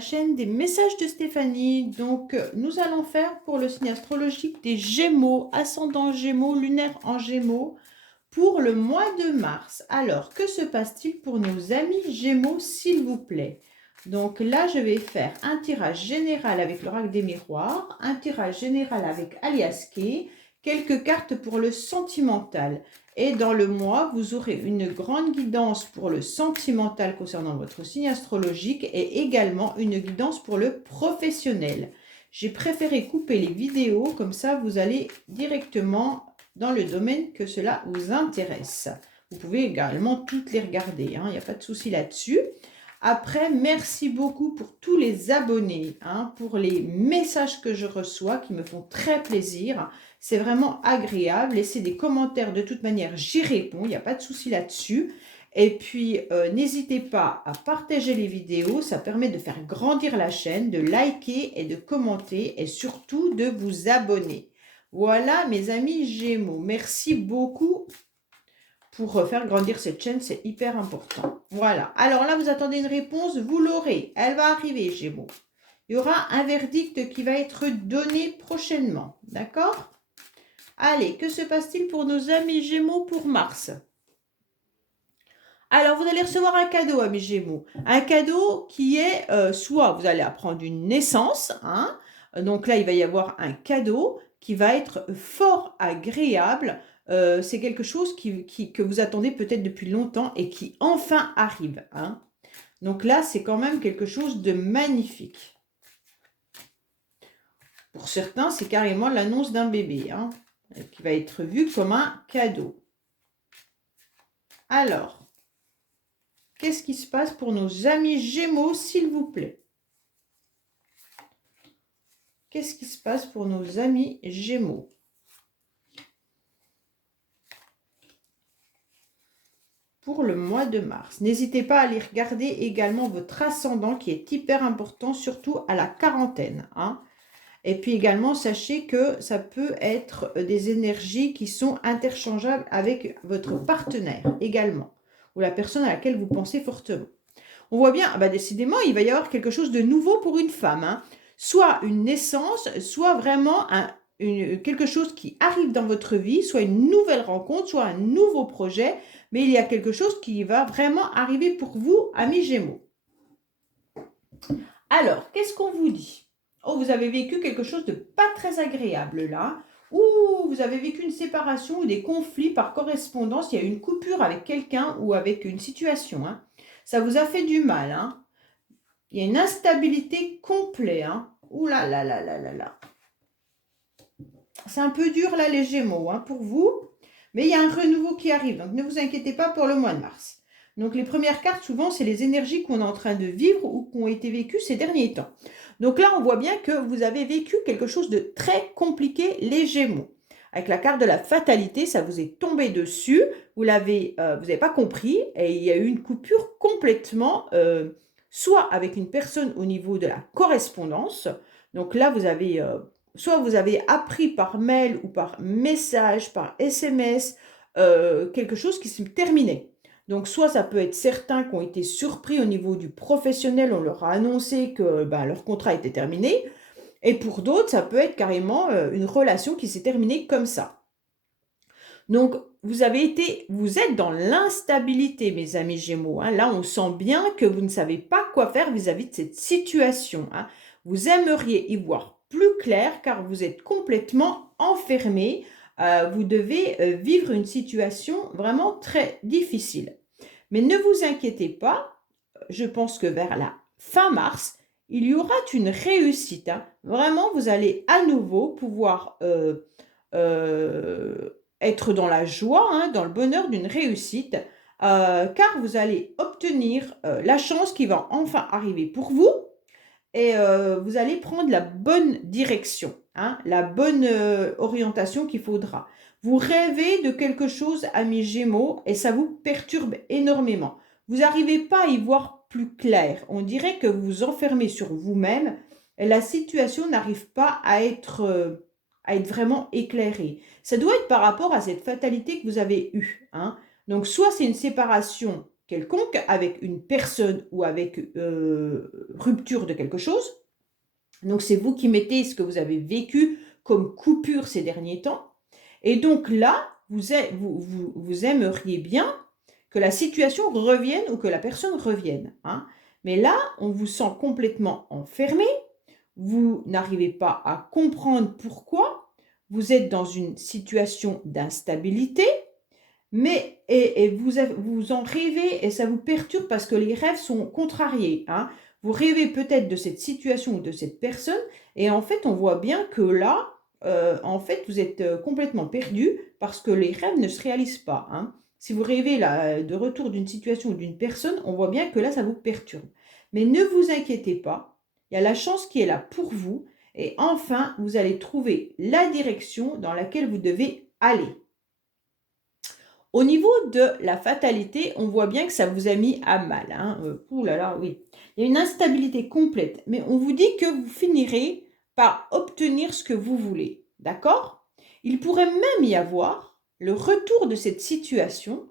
la chaîne des messages de Stéphanie. Donc, nous allons faire pour le signe astrologique des Gémeaux, ascendant Gémeaux, lunaire en Gémeaux, pour le mois de mars. Alors, que se passe-t-il pour nos amis Gémeaux, s'il vous plaît? Donc là, je vais faire un tirage général avec l'oracle des miroirs, un tirage général avec Aliaské, quelques cartes pour le sentimental. Et dans le mois, vous aurez une grande guidance pour le sentimental concernant votre signe astrologique et également une guidance pour le professionnel. J'ai préféré couper les vidéos, comme ça vous allez directement dans le domaine que cela vous intéresse. Vous pouvez également toutes les regarder, il n'y a pas de souci là-dessus. Après, merci beaucoup pour tous les abonnés, pour les messages que je reçois qui me font très plaisir. C'est vraiment agréable. Laissez des commentaires, de toute manière, j'y réponds, il n'y a pas de souci là-dessus. Et puis, n'hésitez pas à partager les vidéos, ça permet de faire grandir la chaîne, de liker et de commenter et surtout de vous abonner. Voilà mes amis Gémeaux, merci beaucoup pour faire grandir cette chaîne, c'est hyper important. Voilà, alors là vous attendez une réponse, vous l'aurez, elle va arriver Gémeaux. Il y aura un verdict qui va être donné prochainement, d'accord? Allez, que se passe-t-il pour nos amis Gémeaux pour mars? Alors, vous allez recevoir un cadeau, amis Gémeaux. Un cadeau qui est, soit vous allez apprendre une naissance, donc là, il va y avoir un cadeau qui va être fort agréable. C'est quelque chose que vous attendez peut-être depuis longtemps et qui enfin arrive. Donc là, c'est quand même quelque chose de magnifique. Pour certains, c'est carrément l'annonce d'un bébé, qui va être vu comme un cadeau. Alors, qu'est-ce qui se passe pour nos amis Gémeaux, s'il vous plaît? Qu'est-ce qui se passe pour nos amis Gémeaux? Pour le mois de mars. N'hésitez pas à aller regarder également votre ascendant qui est hyper important, surtout à la quarantaine. Et puis également, sachez que ça peut être des énergies qui sont interchangeables avec votre partenaire également, ou la personne à laquelle vous pensez fortement. On voit bien, décidément, il va y avoir quelque chose de nouveau pour une femme. Soit une naissance, soit vraiment quelque chose qui arrive dans votre vie, soit une nouvelle rencontre, soit un nouveau projet, mais il y a quelque chose qui va vraiment arriver pour vous, amis Gémeaux. Alors, qu'est-ce qu'on vous dit? Oh, vous avez vécu quelque chose de pas très agréable là, ou vous avez vécu une séparation ou des conflits par correspondance, il y a une coupure avec quelqu'un ou avec une situation. Ça vous a fait du mal. Il y a une instabilité complète. Ouh là là là là là là. C'est un peu dur là les Gémeaux pour vous. Mais il y a un renouveau qui arrive. Donc ne vous inquiétez pas pour le mois de mars. Donc les premières cartes souvent c'est les énergies qu'on est en train de vivre ou qui ont été vécues ces derniers temps. Donc là on voit bien que vous avez vécu quelque chose de très compliqué les Gémeaux. Avec la carte de la fatalité, ça vous est tombé dessus. Vous n'avez pas compris et il y a eu une coupure complètement... soit avec une personne au niveau de la correspondance. Donc là, vous avez, soit vous avez appris par mail ou par message, par SMS, quelque chose qui se terminait. Donc soit ça peut être certains qui ont été surpris au niveau du professionnel, on leur a annoncé que leur contrat était terminé. Et pour d'autres, ça peut être carrément une relation qui s'est terminée comme ça. Donc, vous êtes dans l'instabilité, mes amis Gémeaux. Là, on sent bien que vous ne savez pas quoi faire vis-à-vis de cette situation. Vous aimeriez y voir plus clair car vous êtes complètement enfermé. Vous devez vivre une situation vraiment très difficile. Mais ne vous inquiétez pas, je pense que vers la fin mars, il y aura une réussite. Vraiment, vous allez à nouveau pouvoir... être dans la joie, dans le bonheur d'une réussite, car vous allez obtenir la chance qui va enfin arriver pour vous et vous allez prendre la bonne direction, la bonne orientation qu'il faudra. Vous rêvez de quelque chose, amis Gémeaux, et ça vous perturbe énormément. Vous n'arrivez pas à y voir plus clair. On dirait que vous vous enfermez sur vous-même et la situation n'arrive pas à être vraiment éclairée. Ça doit être par rapport à cette fatalité que vous avez eue. Donc, soit c'est une séparation quelconque, avec une personne ou avec rupture de quelque chose. Donc c'est vous qui mettez ce que vous avez vécu comme coupure ces derniers temps. Et donc là, vous aimeriez bien que la situation revienne ou que la personne revienne, hein. Mais là, on vous sent complètement enfermé, vous n'arrivez pas à comprendre pourquoi, vous êtes dans une situation d'instabilité, mais vous en rêvez et ça vous perturbe parce que les rêves sont contrariés, hein. Vous rêvez peut-être de cette situation ou de cette personne et en fait, on voit bien que là, en fait, vous êtes complètement perdu parce que les rêves ne se réalisent pas, hein. Si vous rêvez là, de retour d'une situation ou d'une personne, on voit bien que là, ça vous perturbe. Mais ne vous inquiétez pas, il y a la chance qui est là pour vous et enfin, vous allez trouver la direction dans laquelle vous devez aller. Au niveau de la fatalité, on voit bien que ça vous a mis à mal, hein. Ouh là là, oui. Il y a une instabilité complète, mais on vous dit que vous finirez par obtenir ce que vous voulez. D'accord? Il pourrait même y avoir le retour de cette situation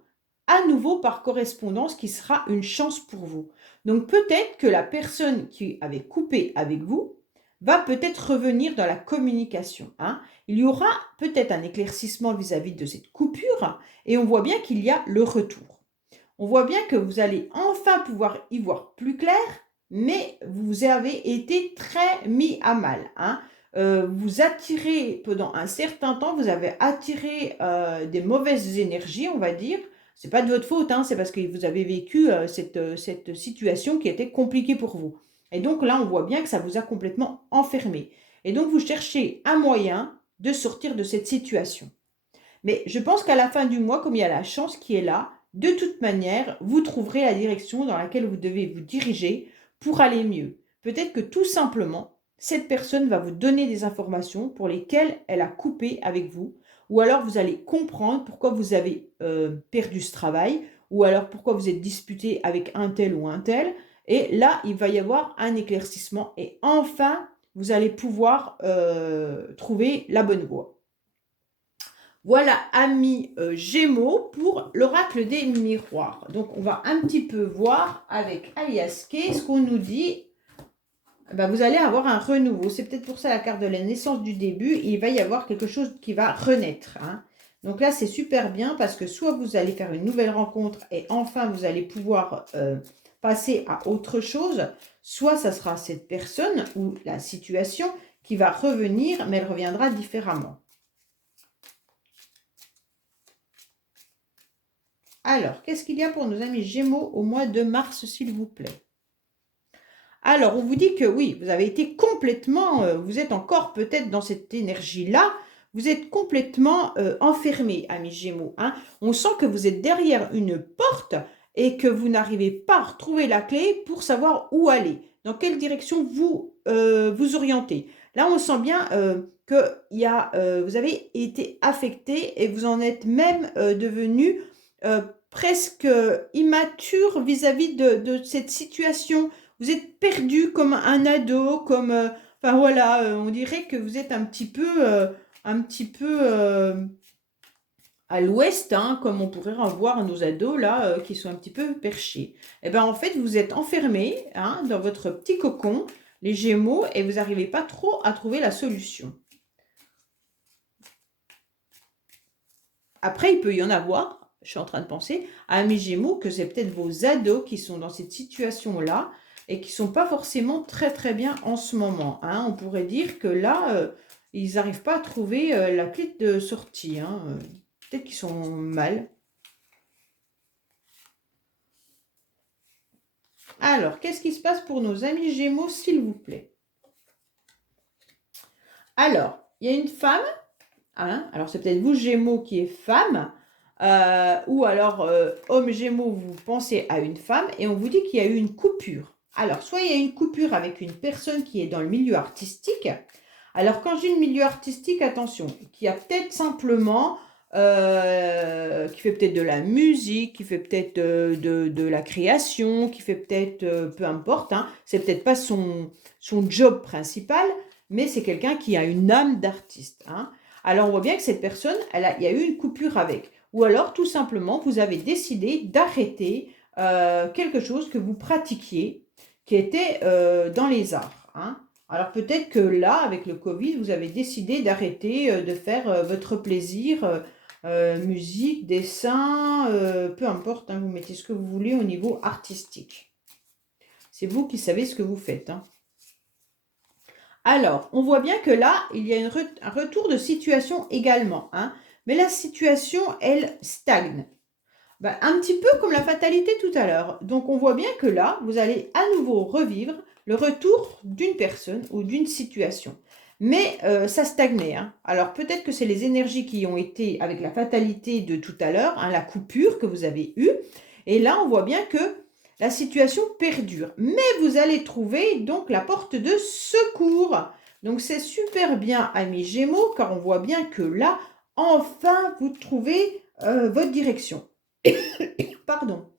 à nouveau par correspondance qui sera une chance pour vous. Donc peut-être que la personne qui avait coupé avec vous va peut-être revenir dans la communication, hein. Il y aura peut-être un éclaircissement vis-à-vis de cette coupure et on voit bien qu'il y a le retour. On voit bien que vous allez enfin pouvoir y voir plus clair, mais vous avez été très mis à mal, hein. Vous attirez, pendant un certain temps, vous avez attiré des mauvaises énergies, on va dire. C'est pas de votre faute, hein, c'est parce que vous avez vécu cette situation qui était compliquée pour vous. Et donc là, on voit bien que ça vous a complètement enfermé. Et donc, vous cherchez un moyen de sortir de cette situation. Mais je pense qu'à la fin du mois, comme il y a la chance qui est là, de toute manière, vous trouverez la direction dans laquelle vous devez vous diriger pour aller mieux. Peut-être que tout simplement, cette personne va vous donner des informations pour lesquelles elle a coupé avec vous, ou alors vous allez comprendre pourquoi vous avez perdu ce travail, ou alors pourquoi vous êtes disputé avec un tel ou un tel. Et là, il va y avoir un éclaircissement et enfin, vous allez pouvoir trouver la bonne voie. Voilà, amis Gémeaux, pour l'oracle des miroirs. Donc, on va un petit peu voir avec Alias Kay ce qu'on nous dit. Ben, vous allez avoir un renouveau. C'est peut-être pour ça la carte de la naissance du début. Il va y avoir quelque chose qui va renaître, hein. Donc là, c'est super bien parce que soit vous allez faire une nouvelle rencontre et enfin, vous allez pouvoir passer à autre chose. Soit ça sera cette personne ou la situation qui va revenir, mais elle reviendra différemment. Alors, qu'est-ce qu'il y a pour nos amis Gémeaux au mois de mars, s'il vous plaît? Alors, on vous dit que oui, vous avez été complètement, vous êtes encore peut-être dans cette énergie-là, vous êtes complètement enfermé, amis Gémeaux, hein. On sent que vous êtes derrière une porte et que vous n'arrivez pas à retrouver la clé pour savoir où aller, dans quelle direction vous vous orientez. Là, on sent bien que vous avez été affecté et vous en êtes même devenu presque immature vis-à-vis de cette situation. Vous êtes perdu comme un ado, comme, enfin voilà, on dirait que vous êtes un petit peu à l'ouest, hein, comme on pourrait en voir nos ados là, qui sont un petit peu perchés. Et bien en fait, vous êtes enfermés, hein, dans votre petit cocon, les Gémeaux, et vous n'arrivez pas trop à trouver la solution. Après, il peut y en avoir, je suis en train de penser, à mes Gémeaux, que c'est peut-être vos ados qui sont dans cette situation-là et qui ne sont pas forcément très très bien en ce moment, hein. On pourrait dire que là, ils n'arrivent pas à trouver la clé de sortie, hein. Peut-être qu'ils sont mal. Alors, qu'est-ce qui se passe pour nos amis Gémeaux, s'il vous plaît? Alors, il y a une femme, hein, alors c'est peut-être vous Gémeaux qui est femme, ou alors homme Gémeaux, vous pensez à une femme, et on vous dit qu'il y a eu une coupure. Alors, soit il y a une coupure avec une personne qui est dans le milieu artistique. Alors, quand je dis le milieu artistique, attention, qui a peut-être simplement, qui fait peut-être de la musique, qui fait peut-être de la création, qui fait peut-être, peu importe, hein, c'est peut-être pas son job principal, mais c'est quelqu'un qui a une âme d'artiste, hein. Alors, on voit bien que cette personne, il y a eu une coupure avec. Ou alors, tout simplement, vous avez décidé d'arrêter quelque chose que vous pratiquiez, qui était dans les arts, hein. Alors peut-être que là, avec le Covid, vous avez décidé d'arrêter de faire votre plaisir, musique, dessin, peu importe, hein, vous mettez ce que vous voulez au niveau artistique. C'est vous qui savez ce que vous faites, hein. Alors, on voit bien que là, il y a un retour de situation également, hein. Mais la situation, elle, stagne. Ben, un petit peu comme la fatalité tout à l'heure. Donc, on voit bien que là, vous allez à nouveau revivre le retour d'une personne ou d'une situation. Mais ça stagnait, hein. Alors, peut-être que c'est les énergies qui ont été avec la fatalité de tout à l'heure, hein, la coupure que vous avez eue. Et là, on voit bien que la situation perdure. Mais vous allez trouver donc la porte de secours. Donc, c'est super bien, amis Gémeaux, car on voit bien que là, enfin, vous trouvez votre direction. Pardon.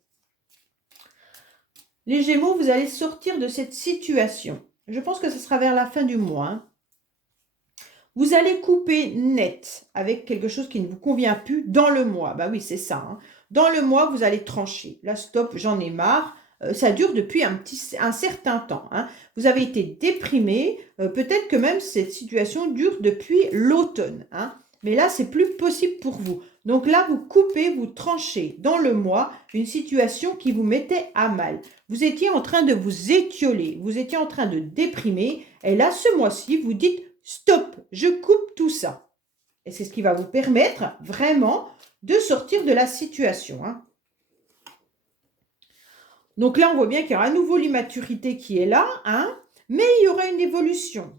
Les Gémeaux, vous allez sortir de cette situation. Je pense que ce sera vers la fin du mois, hein. Vous allez couper net avec quelque chose qui ne vous convient plus dans le mois. Bah oui, c'est ça, hein. Dans le mois, vous allez trancher. Là, stop, j'en ai marre. Ça dure depuis un certain temps, hein. Vous avez été déprimé. Peut-être que même cette situation dure depuis l'automne, hein. Mais là, c'est plus possible pour vous. Donc là, vous coupez, vous tranchez dans le mois une situation qui vous mettait à mal. Vous étiez en train de vous étioler, vous étiez en train de déprimer. Et là, ce mois-ci, vous dites stop, je coupe tout ça. Et c'est ce qui va vous permettre vraiment de sortir de la situation, hein. Donc là, on voit bien qu'il y aura à nouveau l'immaturité qui est là, hein, mais il y aura une évolution.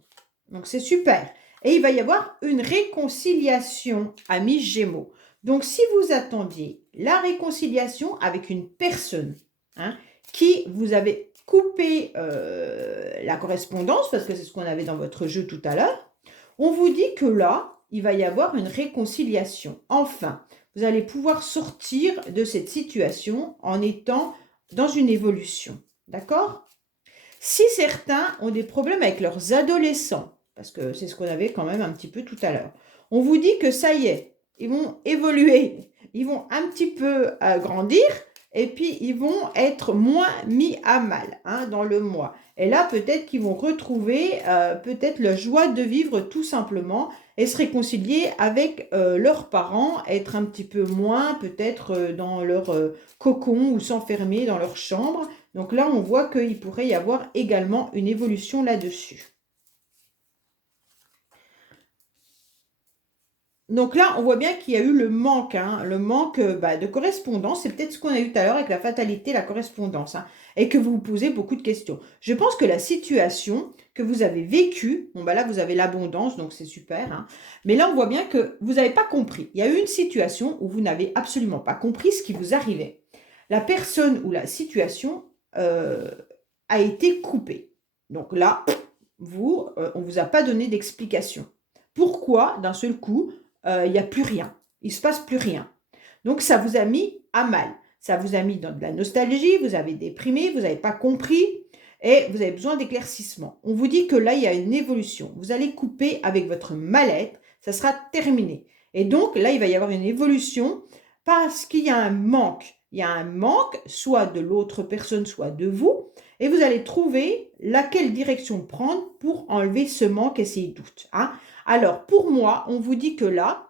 Donc c'est super. Et il va y avoir une réconciliation, amis Gémeaux. Donc si vous attendiez la réconciliation avec une personne, hein, qui vous avait coupé la correspondance, parce que c'est ce qu'on avait dans votre jeu tout à l'heure, on vous dit que là, il va y avoir une réconciliation. Enfin, vous allez pouvoir sortir de cette situation en étant dans une évolution. D'accord? Si certains ont des problèmes avec leurs adolescents, parce que c'est ce qu'on avait quand même un petit peu tout à l'heure, on vous dit que ça y est, ils vont évoluer, ils vont un petit peu grandir, et puis ils vont être moins mis à mal, hein, dans le mois. Et là, peut-être qu'ils vont retrouver peut-être la joie de vivre tout simplement et se réconcilier avec leurs parents, être un petit peu moins peut-être dans leur cocon ou s'enfermer dans leur chambre. Donc là, on voit qu'il pourrait y avoir également une évolution là-dessus. Donc là, on voit bien qu'il y a eu le manque, hein, le manque de correspondance. C'est peut-être ce qu'on a eu tout à l'heure avec la fatalité, la correspondance, hein, et que vous vous posez beaucoup de questions. Je pense que la situation que vous avez vécue, bon là, vous avez l'abondance, donc c'est super, hein, mais là, on voit bien que vous n'avez pas compris. Il y a eu une situation où vous n'avez absolument pas compris ce qui vous arrivait. La personne ou la situation a été coupée. Donc là, on ne vous a pas donné d'explication. Pourquoi, d'un seul coup, il n'y a plus rien. Il ne se passe plus rien. Donc, ça vous a mis à mal. Ça vous a mis dans de la nostalgie, vous avez déprimé, vous n'avez pas compris et vous avez besoin d'éclaircissement. On vous dit que là, il y a une évolution. Vous allez couper avec votre mal-être, ça sera terminé. Et donc, là, il va y avoir une évolution parce qu'il y a un manque. Il y a un manque, soit de l'autre personne, soit de vous. Et vous allez trouver laquelle direction prendre pour enlever ce manque et ces doutes, hein. Alors, pour moi, on vous dit que là,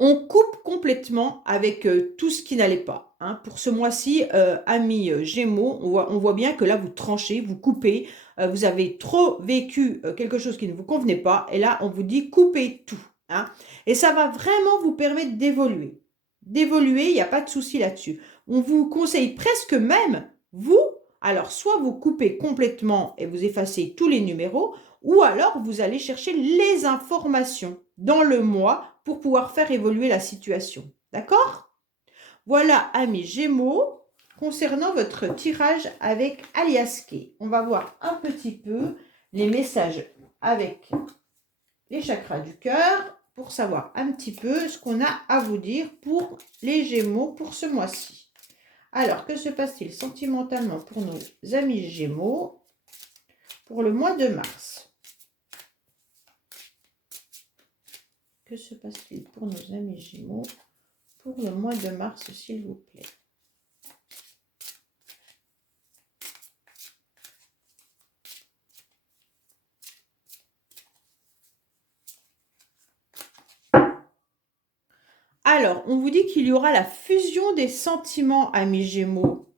on coupe complètement avec tout ce qui n'allait pas, hein. Pour ce mois-ci, amis Gémeaux, on voit bien que là, vous tranchez, vous coupez. Vous avez trop vécu quelque chose qui ne vous convenait pas. Et là, on vous dit coupez tout, hein. Et ça va vraiment vous permettre d'évoluer. D'évoluer, il n'y a pas de souci là-dessus. On vous conseille presque même, vous, alors soit vous coupez complètement et vous effacez tous les numéros, ou alors vous allez chercher les informations dans le mois pour pouvoir faire évoluer la situation. D'accord? Voilà, amis Gémeaux, concernant votre tirage avec Aliaské. On va voir un petit peu les messages avec les chakras du cœur pour savoir un petit peu ce qu'on a à vous dire pour les Gémeaux pour ce mois-ci. Alors, que se passe-t-il sentimentalement pour nos amis Gémeaux pour le mois de mars? Que se passe-t-il pour nos amis Gémeaux pour le mois de mars, s'il vous plaît? Alors, on vous dit qu'il y aura la fusion des sentiments, amis Gémeaux,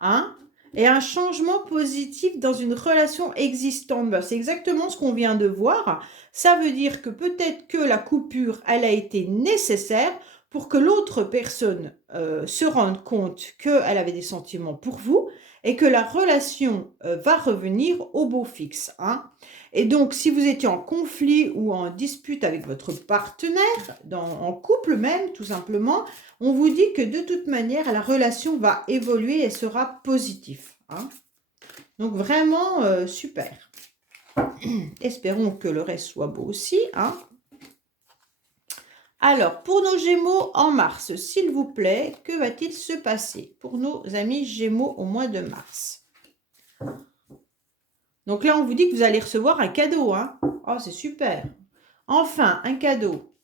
hein, et un changement positif dans une relation existante. Ben, c'est exactement ce qu'on vient de voir. Ça veut dire que peut-être que la coupure, elle a été nécessaire pour que l'autre personne se rende compte qu'elle avait des sentiments pour vous et que la relation va revenir au beau fixe, hein. Et donc, si vous étiez en conflit ou en dispute avec votre partenaire, en couple même, tout simplement, on vous dit que de toute manière, la relation va évoluer et sera positive, hein. Donc, vraiment, super. Espérons que le reste soit beau aussi, hein. Alors, pour nos Gémeaux en mars, s'il vous plaît, que va-t-il se passer pour nos amis Gémeaux au mois de mars? Donc là, on vous dit que vous allez recevoir un cadeau, hein. Oh, c'est super. Enfin, un cadeau.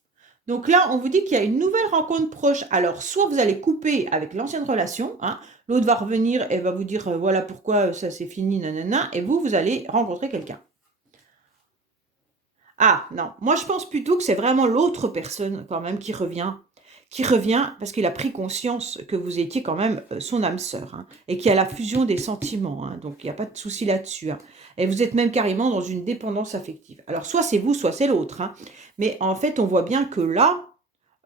Donc là, on vous dit qu'il y a une nouvelle rencontre proche. Alors, soit vous allez couper avec l'ancienne relation, hein, l'autre va revenir et va vous dire, voilà pourquoi ça c'est fini, nanana, et vous allez rencontrer quelqu'un. Ah, non, moi je pense plutôt que c'est vraiment l'autre personne quand même qui revient parce qu'il a pris conscience que vous étiez quand même son âme sœur, hein, et qu'il y a la fusion des sentiments, hein, donc il n'y a pas de souci là-dessus, hein. Et vous êtes même carrément dans une dépendance affective. Alors soit c'est vous, soit c'est l'autre, hein, mais en fait on voit bien que là,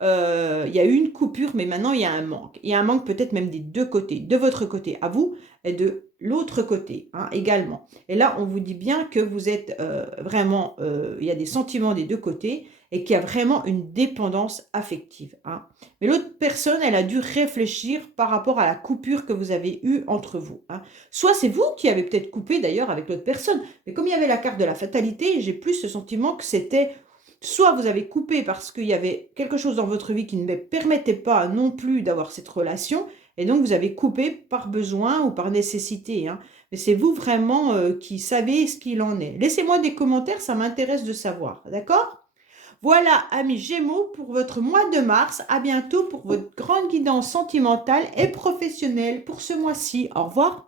il y a eu une coupure, mais maintenant il y a un manque. Il y a un manque peut-être même des deux côtés, de votre côté à vous et de l'autre côté, hein, également. Et là, on vous dit bien que vous êtes vraiment, il y a des sentiments des deux côtés et qu'il y a vraiment une dépendance affective, hein. Mais l'autre personne, elle a dû réfléchir par rapport à la coupure que vous avez eue entre vous, hein. Soit c'est vous qui avez peut-être coupé d'ailleurs avec l'autre personne, mais comme il y avait la carte de la fatalité, j'ai plus ce sentiment que c'était soit vous avez coupé parce qu'il y avait quelque chose dans votre vie qui ne permettait pas non plus d'avoir cette relation, et donc vous avez coupé par besoin ou par nécessité, hein. Mais c'est vous vraiment qui savez ce qu'il en est. Laissez-moi des commentaires, ça m'intéresse de savoir, d'accord? Voilà, amis Gémeaux, pour votre mois de mars. À bientôt pour votre grande guidance sentimentale et professionnelle pour ce mois-ci. Au revoir.